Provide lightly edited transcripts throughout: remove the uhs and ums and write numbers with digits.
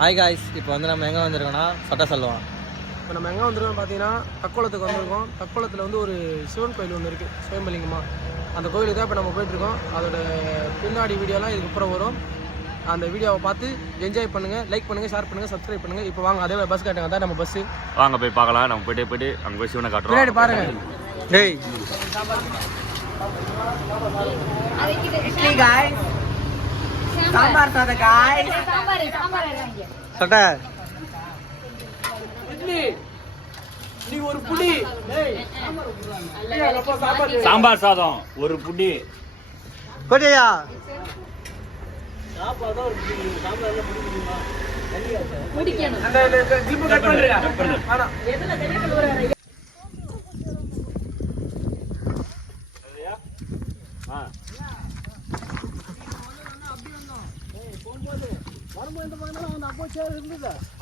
Hi guys, இப்போ வந்து நம்ம எங்கே வந்திருக்கோம்னா சட்ட செல்வம். இப்போ நம்ம எங்கே வந்திருக்கோம் பார்த்தீங்கன்னா தக்கோலத்துக்கு வந்திருக்கோம். தக்கோலத்தில் வந்து ஒரு சிவன் கோயில் ஒன்று இருக்குது, சுயம்பலிங்கமாக. அந்த கோயிலுக்கு தான் இப்போ நம்ம போயிட்டுருக்கோம். அதோட பின்னாடி வீடியோலாம் இதுக்கப்புறம் வரும். அந்த வீடியோவை பார்த்து என்ஜாய் பண்ணுங்கள், லைக் பண்ணுங்கள், ஷேர் பண்ணுங்கள், சப்ஸ்கிரைப் பண்ணுங்கள். இப்போ வாங்க, அதே பஸ் காட்டுங்க, தான் நம்ம பஸ்ஸு. வாங்க போய் பார்க்கலாம். நம்ம போயிட்டு அங்கே போய் சிவனை காட்டுறோம். பின்னாடி பாருங்கள். டேய் சாம்பார் சாதம் காய் சட்ட நீ ஒரு புடி சாம்பார் சாதம் ஒரு புடி கோட்டையா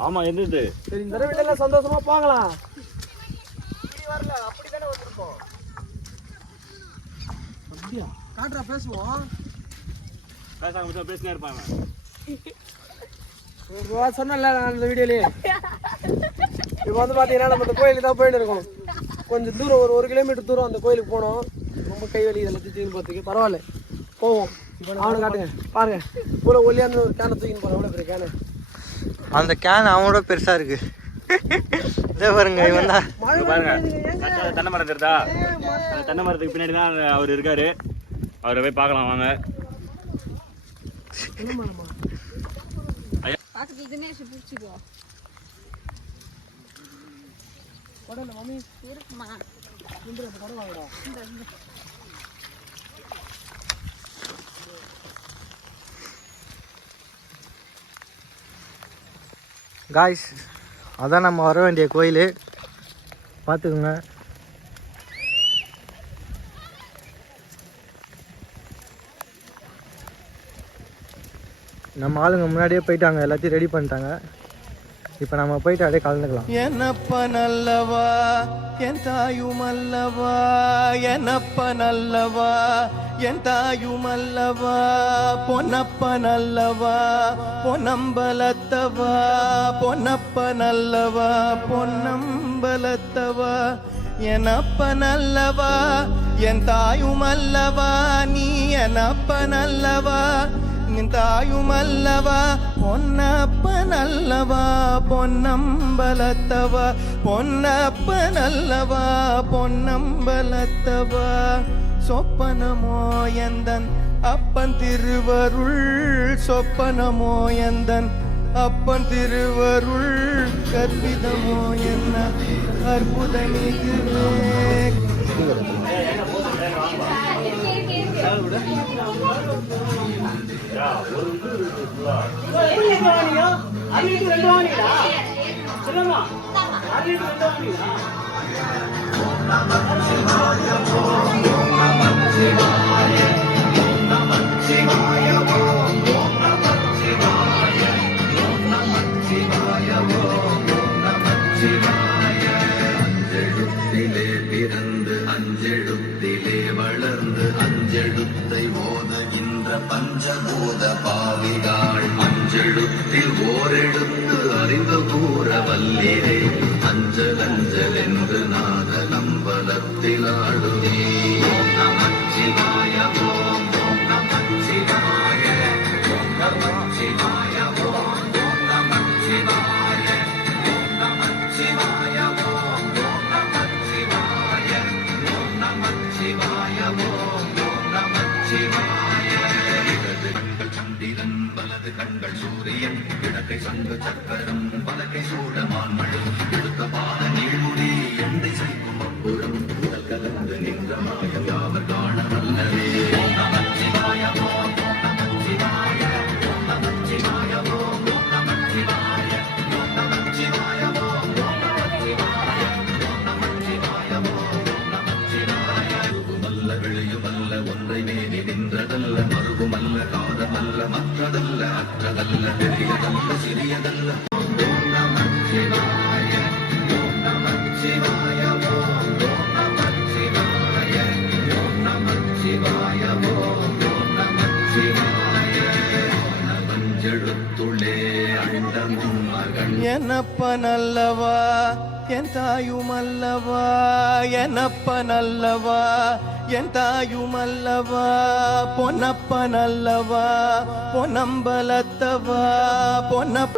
ஆமா இருந்தது. சரி, இந்த தடவை சந்தோஷமா போகலாம். வரல அப்படித்தானே வந்திருக்கோம். அப்படியா காட்டுறா, பேசுவோம். பேசினே இருப்பாங்க. சொன்னல அந்த வீடியோலயே. இப்போ வந்து பாத்தீங்கன்னா நம்ம இந்த கோயிலுக்கு தான் போயிட்டு இருக்கோம். கொஞ்சம் தூரம், ஒரு 1 கிலோமீட்டர் தூரம் அந்த கோயிலுக்கு போனோம். ரொம்ப கை வலி இதெல்லாம் தூக்கின்னு போறதுக்கு. பரவாயில்ல, போவோம். அவனை காட்டுங்க, பாருங்க. இவ்வளோ ஒல்லியா அந்த கேனை தூக்கின்னு போறேன். எவ்வளோ பெரிய கேனு. அந்த கேன் அவனோட பெருசா இருக்கு. இதே பாருங்க, இவன் தான் பாருங்க. தென்னை மரம் தெரியுதா? தென்னை மரத்துக்கு பின்னாடி தான் அவர் இருக்காரு. அவரை போய் பார்க்கலாம் வாங்க. காய்ஸ், அதான் நம்ம வர வேண்டிய கோயில். பார்த்துக்குங்க. நம்ம ஆளுங்க முன்னாடியே போயிட்டாங்க, எல்லாத்தையும் ரெடி பண்ணிட்டாங்க. இப்போ நம்ம போயிட்டு அப்படியே கலந்துக்கலாம். என்னப்ப நல்லவா என் தாயும் அல்லவா, என்னப்ப நல்லவா என் தாயும் அல்லவா, பொன்னப்ப நல்லவா பொன்னம்பலத்தவா, பொன்னப்ப நல்லவா பொன்னம்பலத்தவா, என்னப்ப நல்லவா என் தாயும் அல்லவா, நீ என்னப்ப நல்லவா என் தாயும் அல்லவா, பொன்னப்ப நல்லவா பொன்னம்பலத்தவா, பொன்னப்ப நல்லவா பொன்னம்பலத்தவா, சொப்பனமோ எந்தன் அப்பன் திருவருள், சொப்பனமோ எந்தன் அப்பன் திருவருள், கற்பிதமோ என்ன அற்புதமிதுவே. அஞ்செழுத்திலே பிறந்து அஞ்செழுத்திலே வளர்ந்து அஞ்செழுத்தை ஓதுகின்ற பஞ்சபூத பாவிகாள், அஞ்செழுத்தில் ஓரெழுத்து அறிந்து கூற வல்லிரே, அஞ்சல் அஞ்சல் என்று நாத நம்பலத்தில் ஆடுவே. ஓம் நமச்சிவாய ஓம், ஓம் நமச்சிவாய, ஓம் நமச்சிவாய ஓம், ஓம் நமச்சிவாய, ஓம் நமச்சிவாய ஓம், ஓம் நமச்சிவாய, ஓம் நமச்சிவாய ஓம், ஓம் நமச்சிவாய. இடது கண்கள் சந்திரன், வலது கண்கள் சூரியன், இடக்கை சங்கு சக்கரம், வலக்கை சூடமான் மழு, எடுத்த பாத நீழ்முடி எந்தை செய்யும் அப்புறம், உடல் கலந்து நின்ற மாயம் யாவர் காண வல்லவே. ஓம் நமச்சிவாய ஓம், ஓம் நமச்சிவாய, ஓம் நமச்சிவாய ஓம், ஓம் நமச்சிவாய, ஓம் நமச்சிவாய ஓம், ஓம் நமச்சிவாய, ஓம் நமச்சிவாய ஓம், ஓம் நமச்சிவாய. உருவுமல்ல விளையுமல்ல ஒன்றை மேனி நின்றதல்ல, மறுவுமல்ல காதமல்ல மற்றதல்ல, அற்றதல்ல பெரியதல்ல சிறியதல்ல. ஓம் நமச்சிவாய, ஓம் நமச்சிவாய ஓம், ஓம் நமச்சிவாய, ஓம் நமச்சிவாய ஓம், ஓம் நமச்சிவாய. வஞ்செழுத்து என்னப்பனல்லவா என் தாயுமல்லவா, என்னப்பனல்லவா என் தாயுமல்லவா, பொன்னப்பனல்லவா பொன்னம்பலத்தவா பொன்னப்ப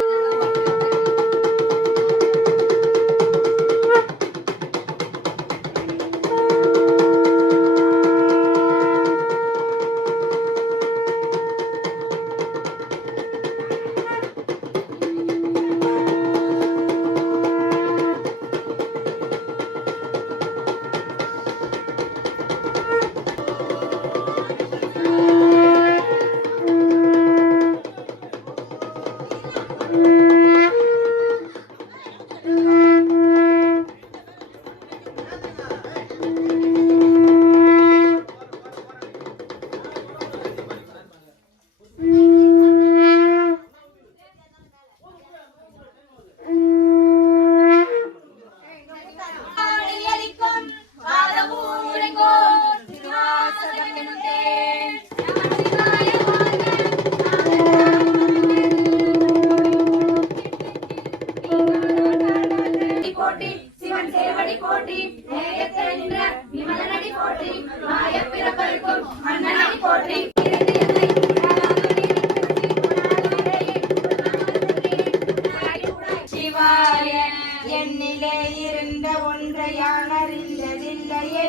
என்னிலே இருந்த ஒன்றை யார் அறிந்ததில்லையே,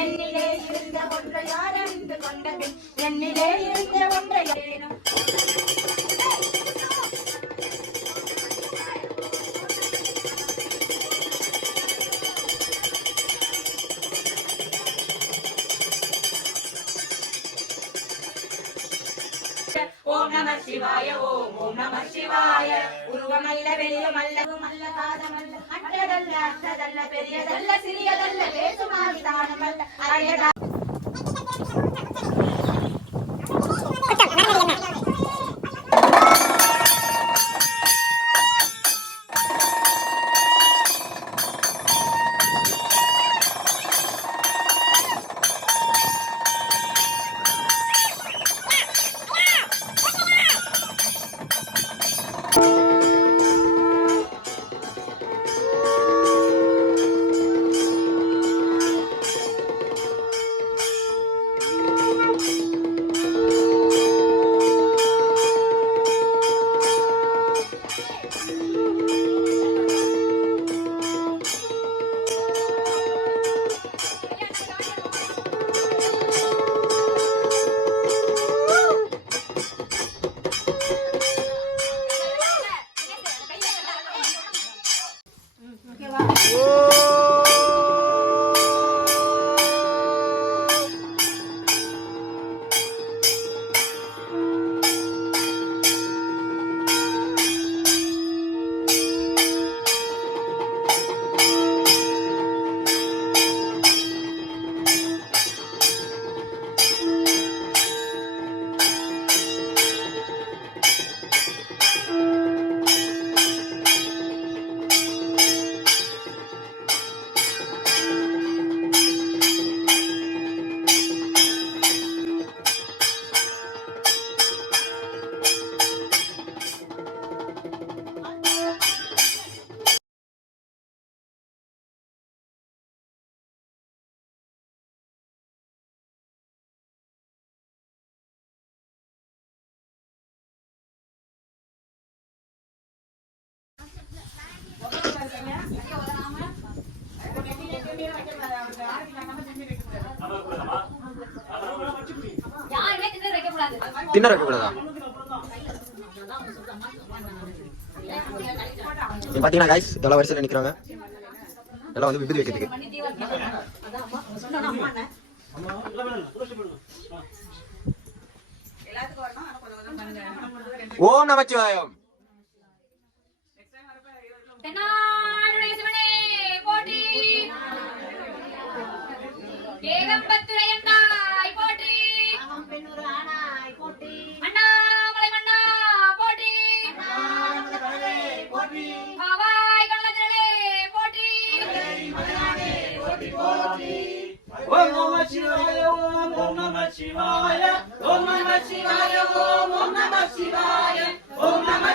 என்னிலே இருந்த ஒன்றை யார் அறிந்து கொண்ட பின் என்னிலே இருந்த ஒன்றை ஓம் நம சிவாய, ஓம் நம சிவாய. உருவமல்ல வெளியமல்ல காதமல்ல அற்றதல்ல அற்றதல்ல பெரியதல்ல சிறியதல்ல பேசுமாறி தானமல்ல அரியதா. தின்ன வைக்கக்கூடாதா? பாத்தீங்கன்னா கைஸ் எல்லாம் வரிசையில் நிக்கிறாங்க, எல்லாம் வந்து விபூதி வைக்கிறதுக்கு. ஓம் Namachivayam. Om Namah Shivaya, Om Namah Shivaya, Om Namah Shivaya, Om Namah Shivaya, Om Namah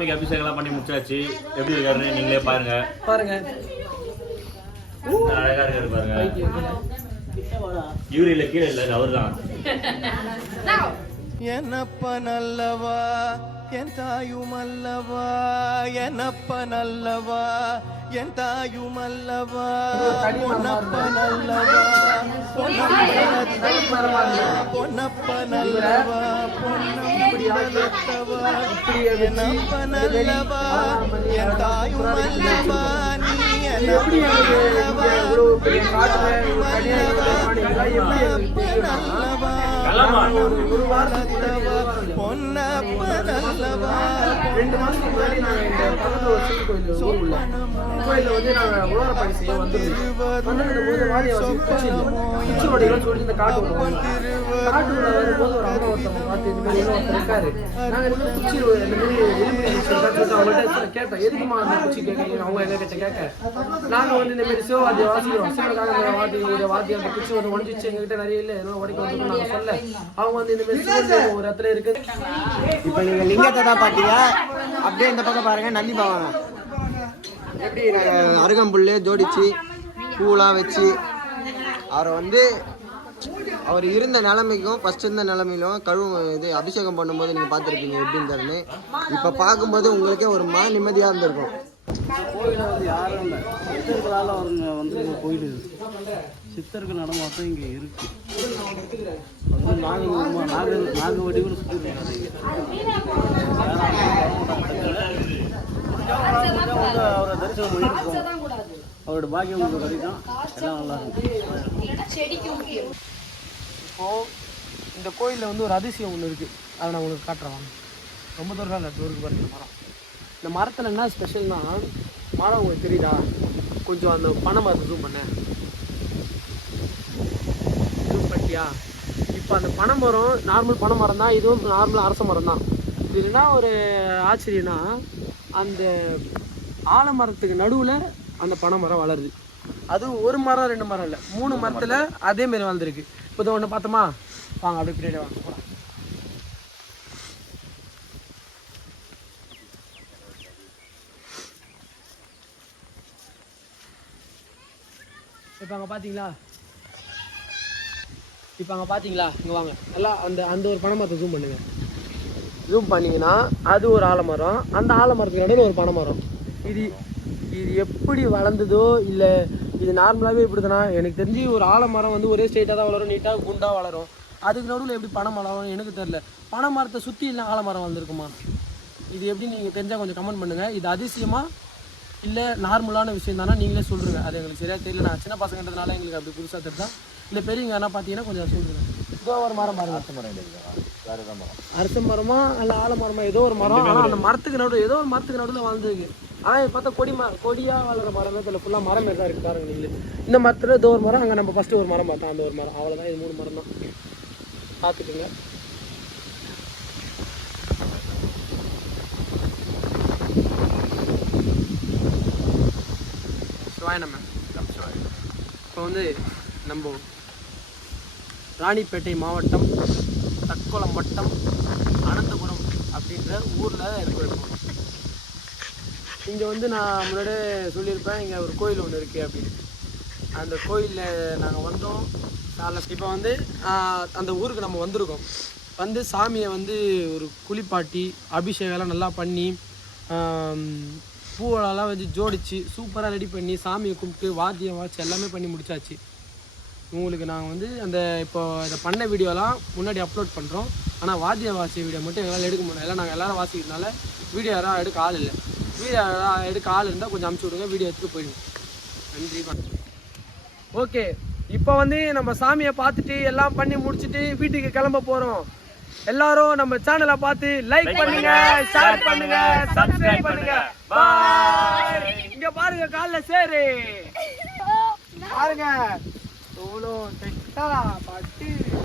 சாமிக்கு அபிஷேகம்லாம் பண்ணி முடிச்சாச்சு. எப்படி இருக்காருன்னு நீங்களே பாருங்க. பாருங்க அழகா இருக்காரு பாருங்க. இவரு இல்ல, கீழே இல்ல, அவர் தான். என்னப்ப நல்லவா என் தாயும் அல்லவா, என்னப்ப நல்லவா என் தாயும் அல்லவா, பொன்னப்ப நல்லவா பொன்னப்ப நல்லவா பொன்னப்பா, என்னப்ப நல்லவா என் தாயும் அல்லவா, நீ என்னப்ப பொன்னப்ப நல்லவா. 2 மாசத்துக்கு முன்னாடி நாங்கள் இந்த பக்கத்தில் ஒரு சிவன் கோயில் ஊருக்குள்ள கோயிலில் வந்து நாங்கள் உலகப்பணி செய்ய வந்துருந்தோம். வாதியை குச்சியோடையெல்லாம் சொல்லி இந்த காட்டுக்குள்ள வரும்போது ஒரு அம்மா ஒருத்தவங்க பார்த்து இந்த மாதிரி ஒருத்தர் இருக்காரு. நாங்கள் இந்த மாதிரி குச்சி இந்த மாதிரி எலும்பு அவங்கள்ட்ட கேட்டோம், எதுக்குமா அந்த குச்சி கேட்குறீங்க? அவங்க எங்ககிட்ட கேட்க நாங்கள் வந்து இந்த மாதிரி சிவவாதியை வாசிக்கிறோம், சிவகாக வாதி அந்த குச்சி வந்து உடஞ்சிச்சு, எங்ககிட்ட நிறைய இல்லை, எதனா உடைக்க வந்து நாங்கள் சொல்ல அவங்க வந்து இந்த மாதிரி சிவன் ஒரு இடத்துல இருக்கு. இப்போ நீங்க லிங்கத்தை தான் பார்த்தீங்க, அப்படியே இந்த பக்கம் பாருங்க நந்தி பாவாங்க எப்படி அருகம்புல்லு ஜோடிச்சு பூலாம் வச்சு அவரை வந்து அவர் இருந்த நிலைமைக்கும் ஃபர்ஸ்ட் இருந்த நிலைமையிலும் இது அபிஷேகம் பண்ணும்போது நீங்கள் பார்த்துருப்பீங்க எப்படி இருந்தாருன்னு. இப்போ பார்க்கும்போது உங்களுக்கே ஒரு நிம்மதியாக இருந்திருக்கும். கோயிலில் வந்து யாரும் இல்லை, சித்தர்களால் அவங்க வந்து கோயில் சித்தர்கள் நடமாட்டம் இங்கே இருக்கு. வந்து நாக வடிவில் சுற்றி அவரை தரிசனம் பண்ணியிருக்கோம். அவரோட பாக்கியம் உங்களுக்கு கிடைக்கும், எல்லாம் நல்லா இருக்கும். இப்போது இந்த கோயிலில் வந்து ஒரு அதிசயம் ஒன்று இருக்குது, அதை நான் உங்களுக்கு காட்டுறேன். ரொம்ப தூரம் இல்லை, தூருக்கு பாருங்க மரம். இந்த மரத்தில் என்ன ஸ்பெஷல்னா, மரம் உங்களுக்கு தெரியுதா? கொஞ்சம் அந்த பனை மரத்தை ஜூம் பண்ண ஜூம் பண்ணிட்டியா? இப்போ அந்த பனை மரம் நார்மல் பனை மரம் தான், இதுவும் நார்மல் அரச மரம் தான். இது என்ன ஒரு ஆச்சரியம்னா, அந்த ஆலமரத்துக்கு நடுவில் அந்த பனை மரம் வளருது. அதுவும் ஒரு மரம் 2 மரம் இல்லை, 3 மரத்தில் அதேமாரி வளர்ந்துருக்கு. இப்போ இதை ஒன்று பார்த்தோமா, வாங்க அப்படியே பின்னாடி வாங்க போகலாம். இப்போ அங்கே பார்த்தீங்களா, இங்கே வாங்க எல்லாம் அந்த ஒரு பனை மரத்தை ஜூம் பண்ணுங்க. ஜூம் பண்ணிங்கன்னா அது ஒரு ஆலமரம், அந்த ஆலமரத்துக்கு நடுவில் ஒரு பனை மரம். இது எப்படி வளர்ந்ததோ இல்லை இது நார்மலாகவே இப்படி தானா எனக்கு தெரிஞ்சு. ஒரு ஆலமரம் வந்து ஒரே ஸ்ட்ரெயிட்டாக தான் வளரும், நீட்டாக குண்டாக வளரும். அதுக்கு நடுவில் எப்படி பனை மரம் எனக்கு தெரில. பனை மரத்தை சுற்றி இல்லை ஆலமரம் வளர்ந்துருக்குமா? இது எப்படி நீங்கள் தெரிஞ்சால் கொஞ்சம் கமெண்ட் பண்ணுங்கள். இது அதிசயமா இல்லை நார்மலான விஷயம் தானே நீங்களே சொல்லுங்கள். அது எங்களுக்கு சரியாக தெரியல. நான் சின்ன பசங்கன்றதுனால எங்களுக்கு அப்படி புதுசாக தெரிதான். இல்லை பெரியவங்க என்ன பார்த்தீங்கன்னா கொஞ்சம் சொல்லுங்கள். இதோ ஒரு மரம் பாருங்கள், அரச மரமா இல்லை ஆலமரமா, ஏதோ ஒரு மரம். ஆனால் அந்த மரத்துக்கு நடுவில் ஏதோ ஒரு மரத்துக்கு நடுவில் வாழ்ந்துருக்கு. ஆனால் பார்த்தா கொடியாக வளர்கிற மரம் தான் தெரியல, ஃபுல்லாக மரம் தான் இருக்குது பாருங்க நீங்களே. இந்த மரத்தில் ஏதோ ஒரு மரம், அங்கே நம்ம ஃபஸ்ட்டு ஒரு மரம் பார்த்தோம், அந்த ஒரு மரம், அவ்வளோதான். இது 3 மரம் தான் பார்த்துக்குங்க. சிவாயனமே. இப்போ வந்து நம்ம ராணிப்பேட்டை மாவட்டம் தக்கோலம் வட்டம் அனந்தபுரம் அப்படின்ற ஊரில் போயிருக்கோம். இங்கே வந்து நான் முன்னாடியே சொல்லியிருப்பேன், இங்கே ஒரு கோயில் ஒன்று இருக்குது அப்படின்னு. அந்த கோயிலில் நாங்கள் வந்தோம். இப்போ வந்து அந்த ஊருக்கு நம்ம வந்திருக்கோம். வந்து சாமியை வந்து ஒரு குளிப்பாட்டி அபிஷேகம்லாம் நல்லா பண்ணி பூவெல்லாம் வச்சு ஜோடிச்சு சூப்பராக ரெடி பண்ணி சாமியை கும்பிட்டு வாத்தியம் வாட்சி எல்லாமே பண்ணி முடிச்சாச்சு. உங்களுக்கு நாங்கள் வந்து அந்த இப்போ இதை பண்ண வீடியோலாம் முன்னாடி அப்லோட் பண்ணுறோம். ஆனால் வாத்திய வாசி வீடியோ மட்டும் எங்களால் எடுக்க முடியல. எல்லாம் நாங்கள் எல்லோரும் வாசிக்கிறதுனால வீடியோ யாரும் எடுக்க ஆள் இல்லை. வீடியோ எடுக்க ஆள் இருந்தால் கொஞ்சம் அனுப்பிச்சி விடுங்க, வீடியோ எடுத்துகிட்டு போயிடுங்க. நன்றி. ஓகே, இப்போ வந்து நம்ம சாமியை பார்த்துட்டு எல்லாம் பண்ணி முடிச்சுட்டு வீட்டுக்கு கிளம்ப போகிறோம். எல்லாரும் நம்ம சேனலை பார்த்து லைக் பண்ணுங்க, ஷேர் பண்ணுங்க, சப்ஸ்கிரைப் பண்ணுங்க. பாய். இங்க பாருங்க காலைல சேரு பாருங்க, எவ்வளோ பாட்டு